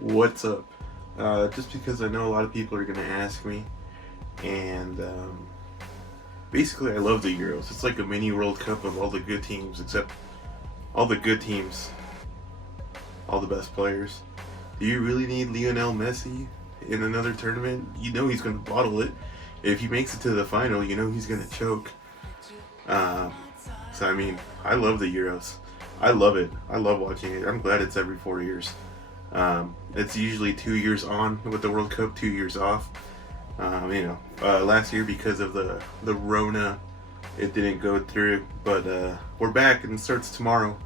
What's up? Just because I know a lot of people are going to ask me, and basically, I love the Euros. It's like a mini World Cup of all the good teams, except all the good teams, all the best players. Do you really need Lionel Messi in another tournament? You know he's going to bottle it. If he makes it to the final, you know he's going to choke. Um, so, I mean, I love the Euros. I love it. I love watching it. I'm glad it's every 4 years. It's usually 2 years on with the World Cup, 2 years off. Last year because of the Rona, it didn't go through, but we're back and it starts tomorrow.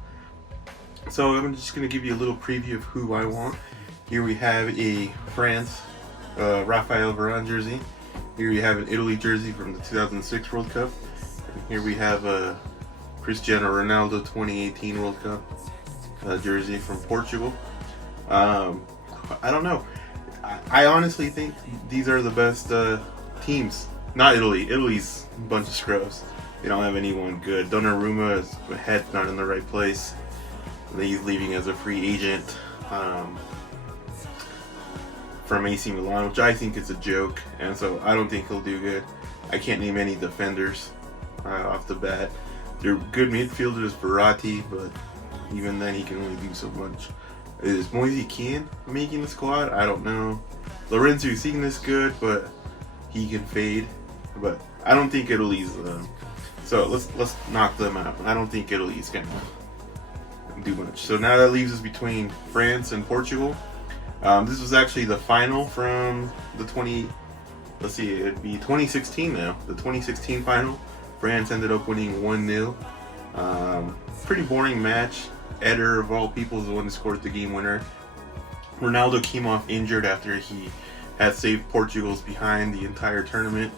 So I'm just gonna give you a little preview of who I want. Here we have a France Raphael Varane jersey. Here we have an Italy jersey from the 2006 World Cup. And here we have a Cristiano Ronaldo 2018 World Cup jersey from Portugal. I don't know. I honestly think these are the best teams. Not Italy. Italy's a bunch of scrubs. They don't have anyone good. Donnarumma is head not in the right place. He's leaving as a free agent from AC Milan, which I think is a joke, and so I don't think he'll do good. I can't name any defenders off the bat. They're good midfielders, Verratti, but even then he can only do so much. Is Moise Kean making the squad? I don't know. Lorenzo Insigne is good, but he can fade. But I don't think Italy's. So let's knock them out. I don't think Italy's gonna do much. So now that leaves us between France and Portugal. This was actually the final from the it'd be 2016 now. The 2016 final. France ended up winning 1-0. Pretty boring match. Eder, of all people, is the one who scored the game winner. Ronaldo came off injured after he had saved Portugal's behind the entire tournament.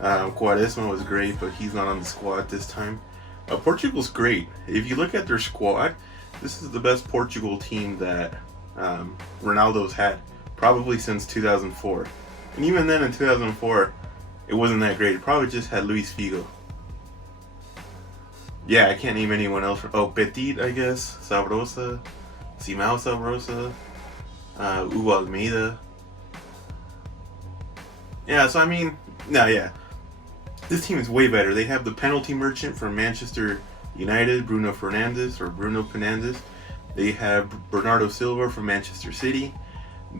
Quaresma was great, but he's not on the squad this time. Portugal's great. If you look at their squad, this is the best Portugal team that Ronaldo's had, probably since 2004. And even then, in 2004, it wasn't that great. It probably just had Luis Figo. Yeah, I can't name anyone else. Oh, Petit, I guess. Sabrosa. Simao Sabrosa. Hugo Almeida. Yeah, so I mean, this team is way better. They have the penalty merchant from Manchester United, Bruno Fernandes. They have Bernardo Silva from Manchester City.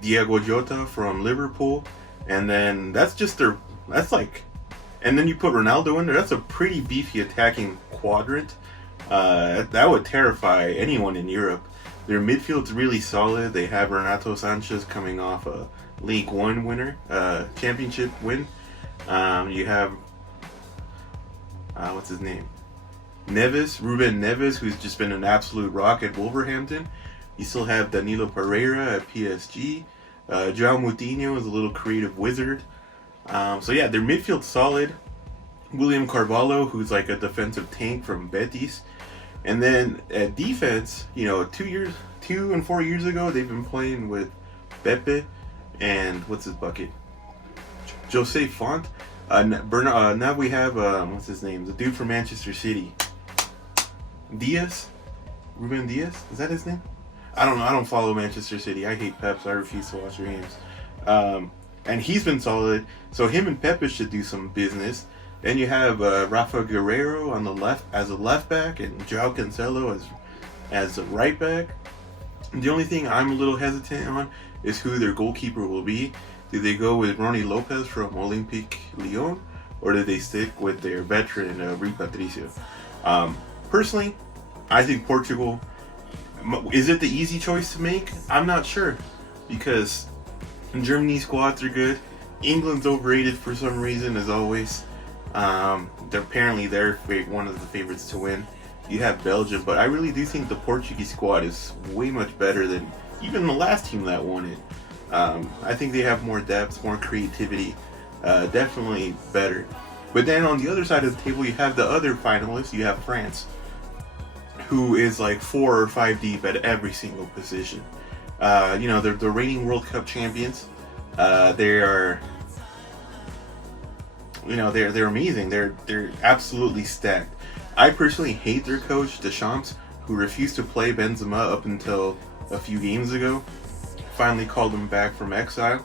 Diego Jota from Liverpool. And then and then you put Ronaldo in there. That's a pretty beefy attacking quadrant. That would terrify anyone in Europe. Their midfield's really solid. They have Renato Sanchez coming off a League One winner, championship win. You have what's his name? Ruben Neves, who's just been an absolute rock at Wolverhampton. You still have Danilo Pereira at PSG. João Moutinho is a little creative wizard. Their midfield's solid. William Carvalho, who's like a defensive tank from Betis. And then at defense, 2 and 4 years ago, they've been playing with Pepe and what's his bucket? Jose Font. Now we have, what's his name? The dude from Manchester City. Diaz? Ruben Diaz? Is that his name? I don't know. I don't follow Manchester City. I hate Pep, so I refuse to watch their games. And he's been solid. So him and Pepe should do some business. Then you have Rafa Guerrero on the left as a left back, and João Cancelo as a right back. The only thing I'm a little hesitant on is who their goalkeeper will be. Do they go with Ronnie Lopez from Olympique Lyon, or do they stick with their veteran Rui Patricio? Personally, I think Portugal. Is it the easy choice to make? I'm not sure, because Germany's squads are good. England's overrated for some reason, as always. They're one of the favorites to win. You have Belgium, but I really do think the Portuguese squad is way much better than even the last team that won it. I think they have more depth, more creativity, definitely better. But then on the other side of the table, you have the other finalists. You have France, who is like 4 or 5 deep at every single position. They're the reigning World Cup champions. They're amazing. They're absolutely stacked. I personally hate their coach Deschamps, who refused to play Benzema up until a few games ago. finally called him back from exile.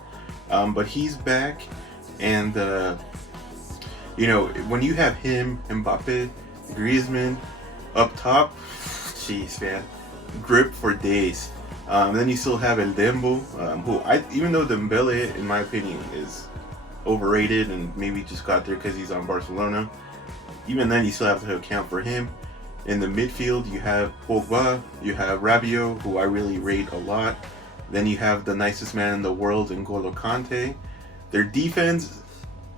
But he's back, and when you have him, Mbappe, Griezmann up top, jeez, man, grip for days. Then you still have El Dembo, even though Dembele, in my opinion, is overrated and maybe just got there because he's on Barcelona, even then you still have to account for him. In the midfield, you have Pogba, you have Rabiot, who I really rate a lot. Then you have the nicest man in the world, N'Golo Kante. Their defense,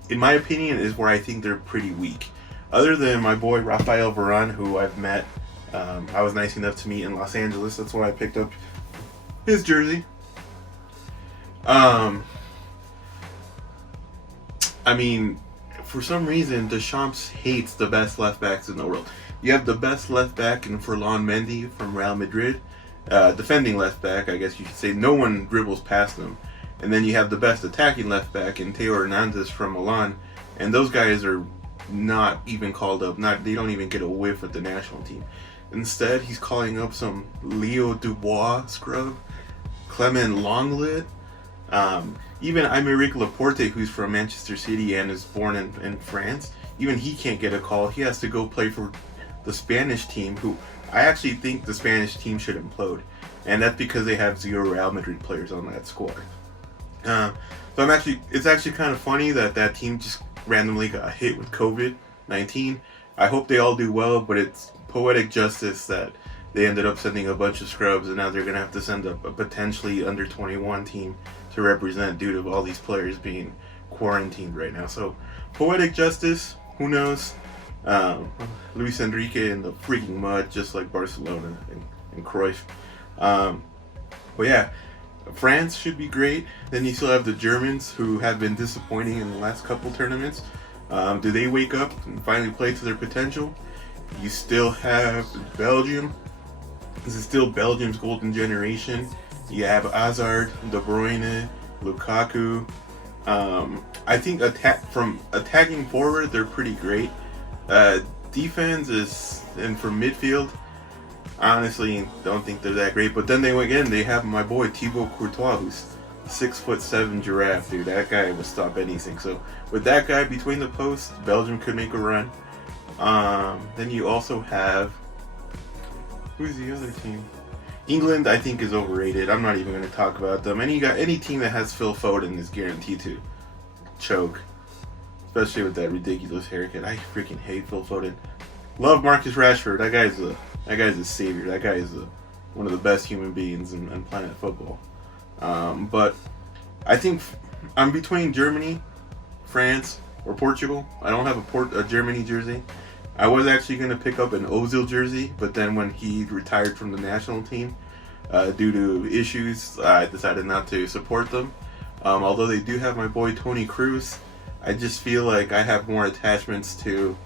in my opinion, is where I think they're pretty weak. Other than my boy Rafael Varane, who I've met, I was nice enough to meet in Los Angeles. That's why I picked up his jersey. I mean, for some reason, Deschamps hates the best left backs in the world. You have the best left back in Ferland Mendy from Real Madrid, defending left back, I guess you should say. No one dribbles past them. And then you have the best attacking left back in Theo Hernandez from Milan, and those guys are not even called up. They don't even get a whiff with the national team. Instead, he's calling up some Leo Dubois scrub, Clement Lenglet, even Aymeric Laporte, who's from Manchester City and is born in France. Even he can't get a call. He has to go play for the Spanish team, who I actually think the Spanish team should implode. And that's because they have 0 Real Madrid players on that squad. So it's actually kind of funny that team just randomly got hit with COVID-19. I hope they all do well, but it's poetic justice that they ended up sending a bunch of scrubs, and now they're going to have to send a potentially under 21 team to represent due to all these players being quarantined right now. So poetic justice, who knows? Luis Enrique in the freaking mud, just like Barcelona and Cruyff. But yeah, France should be great. Then you still have the Germans, who have been disappointing in the last couple tournaments. Do they wake up and finally play to their potential? You still have Belgium. This is still Belgium's golden generation. You have Hazard, De Bruyne, Lukaku. I think from attacking forward, they're pretty great. Defense and from midfield, honestly, don't think they're that great. But then they have my boy Thibaut Courtois, who's 6'7" giraffe, dude. That guy will stop anything. So with that guy between the posts, Belgium could make a run. Then you also have, who's the other team? England, I think, is overrated. I'm not even going to talk about them. Any team that has Phil Foden is guaranteed to choke, especially with that ridiculous haircut. I freaking hate Phil Foden. Love Marcus Rashford. That guy's a savior. That guy is one of the best human beings in planet football. But I think I'm between Germany, France, or Portugal. I don't have a Germany jersey. I was actually going to pick up an Ozil jersey, but then when he retired from the national team due to issues, I decided not to support them. Although they do have my boy Toni Kroos, I just feel like I have more attachments to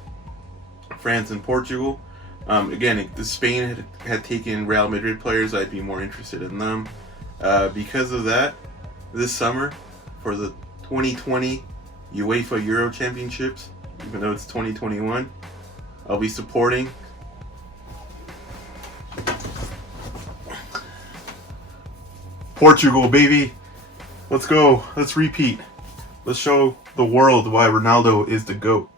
France and Portugal. Again, if Spain had taken Real Madrid players, I'd be more interested in them. Because of that, this summer, for the 2020 UEFA Euro Championships, even though it's 2021, I'll be supporting Portugal, baby. Let's go. Let's repeat. Let's show the world why Ronaldo is the GOAT.